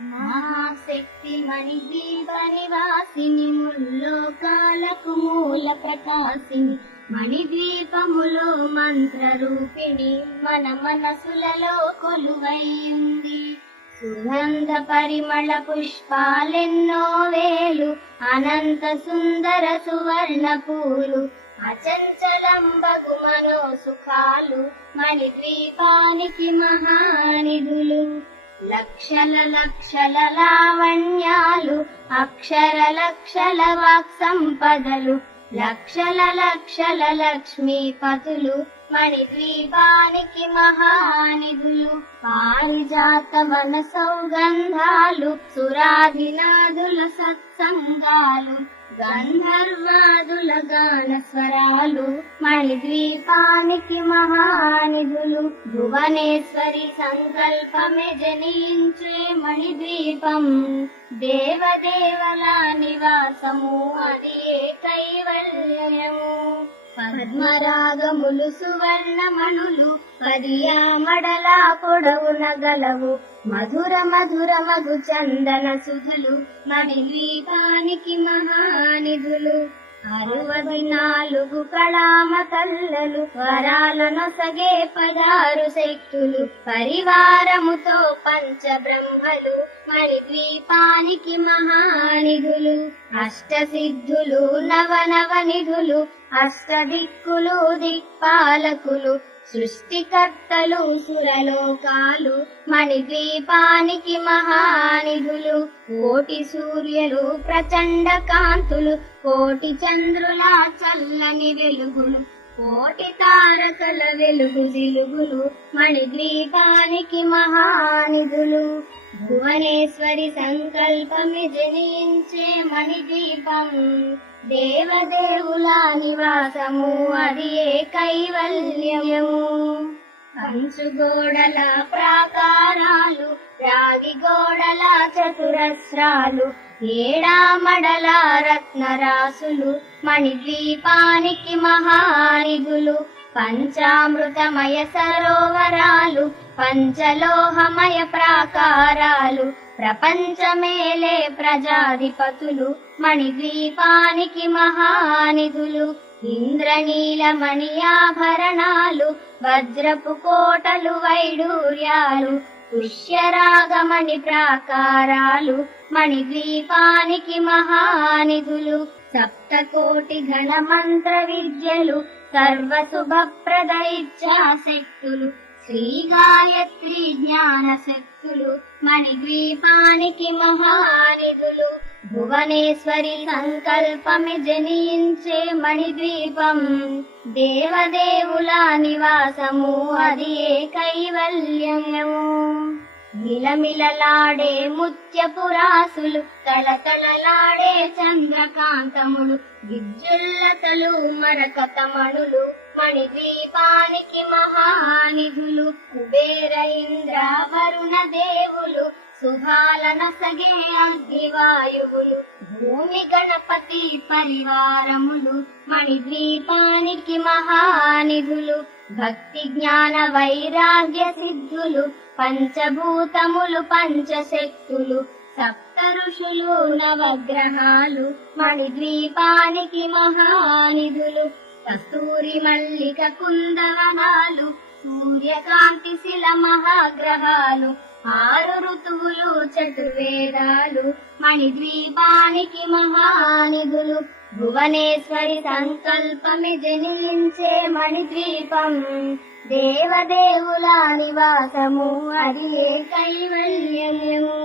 మహాశక్తి మణిద్వీప నివాసిని ముల్లోకాలకు మూల ప్రకాశిని మణిద్వీపములో మంత్ర రూపిణి మన మనసులలో కొలువైంది. సుగంధ పరిమళ పుష్పాలెన్నో వేలు అనంత సుందర సువర్ణ పూలు అచంచలంబగు మనో సుఖాలు మణిద్వీపానికి మహానిధులు. లక్షల లక్షల లావణ్యాలు అక్షర లక్షల వాక్ సంపదలు లక్షల లక్షల లక్ష్మీపతులు మణిద్వీపానికి మహానిధులు. పారిజాత వన సౌగంధాలు సురాధినాదుల సత్సంగాలు గంధర్వాదుల గాన స్వరాలు మణిద్వీపానికి మహానిధులు. భువనేశ్వరి సంకల్పమే జనించే మణిద్వీపం దేవదేవల నివాసము అది కైవల్యము. పద్మరాగములు సువర్ణమణులు పదియామడల పొడవున గలవు మధుర మధుర మధు చందన సుధలు మణిద్వీపానికి మహానిధులు. 64 కళామ తల్లలు వరాలనొసగే 16 శక్తులు పరివారముతో పంచబ్రహ్మలు మణిద్వీపానికి మహానిధులు. అష్టసిద్ధులు నవనవనిధులు అష్టదిక్కులు దిక్పాలకులు సృష్టికర్తలు సురలోకాలు మణిద్వీపానికి మహానిధులు. కోటి సూర్యులు ప్రచండ కాంతులు కోటి చంద్రుల చల్లని వెలుగులు కోటి తారకల వెలుగు జిలుగులు మణిద్వీపానికి మహానిధులు. భువనేశ్వరి సంకల్పమి జనించే మణిద్వీపం దేవదేవుల నివాసము అది కైవల్యము. కంచుగోడల ప్రాకారాలు రాగి గోడల చతురస్రాలు ఏడామడల రత్నరాసులు మణిద్వీపానికి మహానిధులు. పంచామృతమయ సరోవరాలు పంచలోహమయ ప్రాకారాలు ప్రపంచమేలే ప్రజాధిపతులు మణిద్వీపానికి మహానిధులు. ఇంద్రనీలమణి ఆభరణాలు వజ్రపు కోటలు వైడూర్యాలు పుష్యరాగమణి ప్రాకారాలు మణిద్వీపానికి మహానిధులు. సప్తకోటి ఘన మంత్ర విద్యలు సర్వశుభప్రద ఇచ్ఛాశక్తులు శ్రీ గాయత్రి జ్ఞాన శక్తులు మణిద్వీపానికి మహానిధులు. భువనేశ్వరి సంకల్పమి జనించే మణిద్వీపం దేవదేవుల నివాసము అది కైవల్యము. మిలమిలలాడే ముత్యపురాసులు తళతళలాడే చంద్రకాంతములు విద్యుల్లతలు మరకతమణులు మణిద్వీపానికి మహానిధులు. కుబేర ఇంద్ర వరుణ దేవులు సుహాలనసగే అగ్నివాయువులు భూమి గణపతి పరివారములు మణిద్వీపానికి మహానిధులు. భక్తి జ్ఞాన వైరాగ్య సిద్ధులు పంచభూతములు పంచశక్తులు సప్త ఋషులు నవగ్రహాలు మణిద్వీపానికి మహానిధులు. కస్తూరి మల్లిక కుందవనాలు సూర్యకాంతి శిల మహాగ్రహాలు 6 ఋతువులు చతుర్వేదాలు మణిద్వీపానికి మహానిధులు. భువనేశ్వరి సంకల్పమి జనించే మణిద్వీపం దేవదేవుల నివాసము అది కైవల్యము.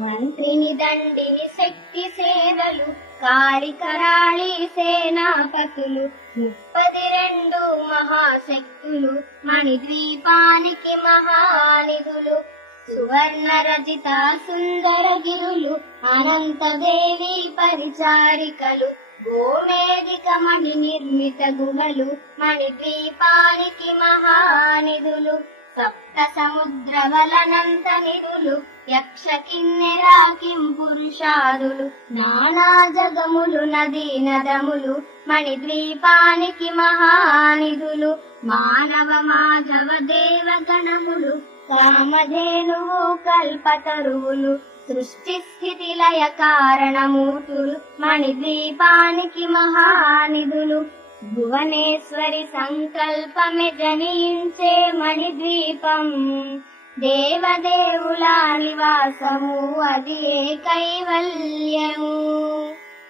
మంత్రిని దండిని శక్తి సేవలు కాళికరాళి సేనాపతులు 32 మహాశక్తులు మణిద్వీపానికి మహానిధులు. సువర్ణ రచిత సుందర గిరులు అనంతదేవి పరిచారికలు గోమేధిక మణి నిర్మిత గుహలు మణిద్వీపానికి మహానిధులు. సప్త సముద్ర వలనంత నిధులు యక్ష కిన్నెర కింపురుషాదులు నానా జగములు నదీ నదములు మణిద్వీపానికి మహానిధులు. మానవ మాధవ దేవగణములు కామధేనువు కల్పతరువులు సృష్టి స్థితి లయ కారణమూర్తులు మణిద్వీపానికి మహానిధులు భువనేశ్వరి సంకల్పమే జనించే మణిద్వీపం దేవదేవుల నివాసము అది కైవల్యము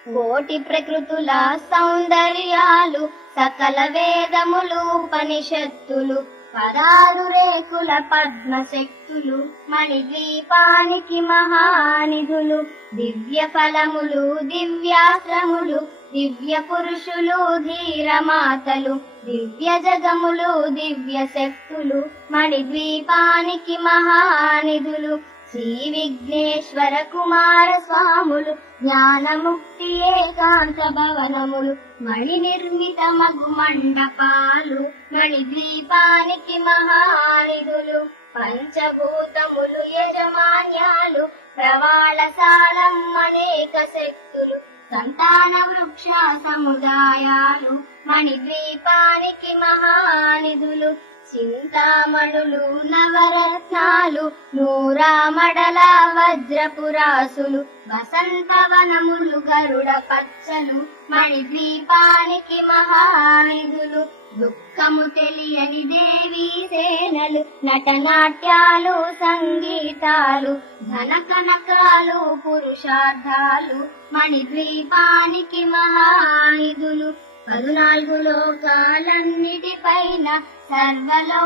కోటి ప్రకృతుల సౌందర్యాలు సకల వేదములు ఉపనిషత్తులు పదారు రేకుల పద్మశక్తులు మణిద్వీపానికి మహానిధులు దివ్య ఫలములు దివ్యాశ్రములు దివ్య పురుషులు ధీరమాతలు దివ్య జగములు దివ్య శక్తులు మణిద్వీపానికి మహానిధులు శ్రీ విఘ్నేశ్వర కుమార స్వాములు జ్ఞానముక్తి ఏకాంత భవనములు మణి నిర్మిత మగు మండపాలు మణిద్వీపానికి మహానిధులు పంచభూతములు యజమాన్యాలు ప్రవాళసాలం అనేక శక్తులు సంతాన వృక్ష సముదాయాలు మణిద్వీపానికి మహానిధులు చింతామణులు నవరత్నాలు నూరామడల వజ్రపురాసులు వసంతవనములు గరుడ పచ్చలు మణిద్వీపానికి మహానిధులు దుఃఖము తెలియని దేవీ సేనలు నటనాట్యాలు సంగీతాలు ధన కనకాలు పురుషార్థాలు మణిద్వీపానికి మహానిధులు 14 లోకాలన్నిటిపైన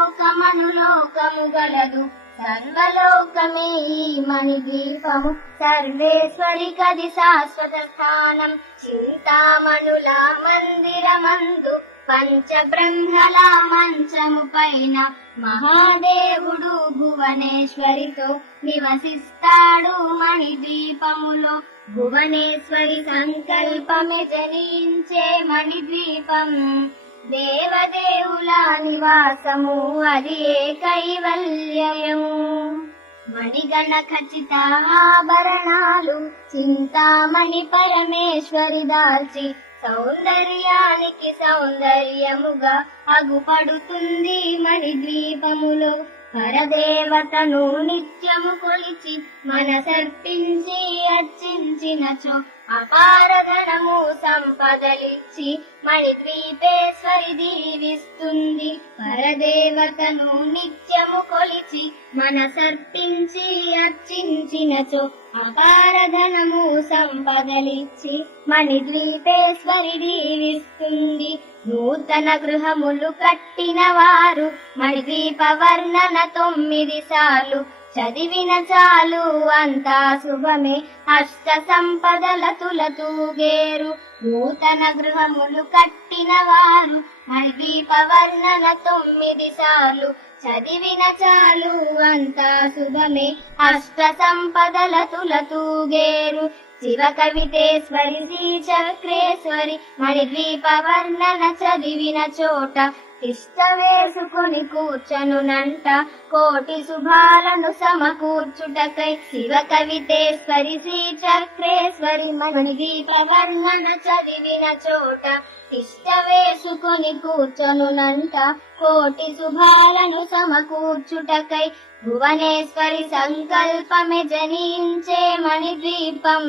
సర్వలోకమనులోకము గలదు సర్వలోకమే ఈ మణిద్వీపము సర్వేశ్వరి కది శాశ్వత స్థానం చింతామణుల మందిరమందు పంచబ్రహ్మల మంచము పైన మహాదేవుడు భువనేశ్వరితో నివసిస్తాడు మణిద్వీపములో భువనేశ్వరి సంకల్పమే జనించే మణిద్వీపం దేవదేవుల నివాసము అది కైవల్యము మణిగణ ఖచ్చిత ఆభరణాలు చింతామణి పరమేశ్వరి దాల్చి సౌందర్యానికి సౌందర్యముగా అగుపడుతుంది మణిద్వీపములో పరదేవతను నిత్యము కొలిచి మనసర్పించి అర్చించినచో అపారధనము సంపదలిచ్చి మణిద్వీపేశ్వరి దీవిస్తుంది పరదేవతను నిత్యము కొలిచి మనసర్పించి అర్చించినచో అపారధనము సంపదలిచ్చి మణిద్వీపేశ్వరి దీవిస్తుంది నూతన గృహములు కట్టిన వారు మణిద్వీప వర్ణన 9 సార్లు చదివిన చాలు అంతా శుభమే అష్ట సంపదల తులతూగేరు నూతన గృహములు కట్టిన వారు మణిద్వీప వర్ణన 9 సార్లు చదివిన చాలు అంతా శుభమే అష్ట సంపదల తులతూగేరు శివ కవితేశ్వరి శ్రీ చక్రేశ్వరి మణిద్వీప వర్ణన చదివిన చోట తిష్ట వేసుకుని కూర్చనునంట కోటి శుభాలను సమకూర్చుటకై శివ కవితేశ్వరి శ్రీ చక్రేశ్వరి మణిద్వీప వర్ణన చదివిన చోట తిష్ట వేసుకుని కూర్చనునంట కోటి శుభాలను సమకూర్చుటకై భువనేశ్వరి సంకల్పమే జనించే మణిద్వీపం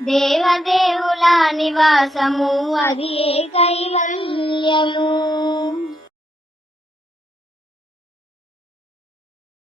దేవదేవుల నివాసము అది కైవల్యము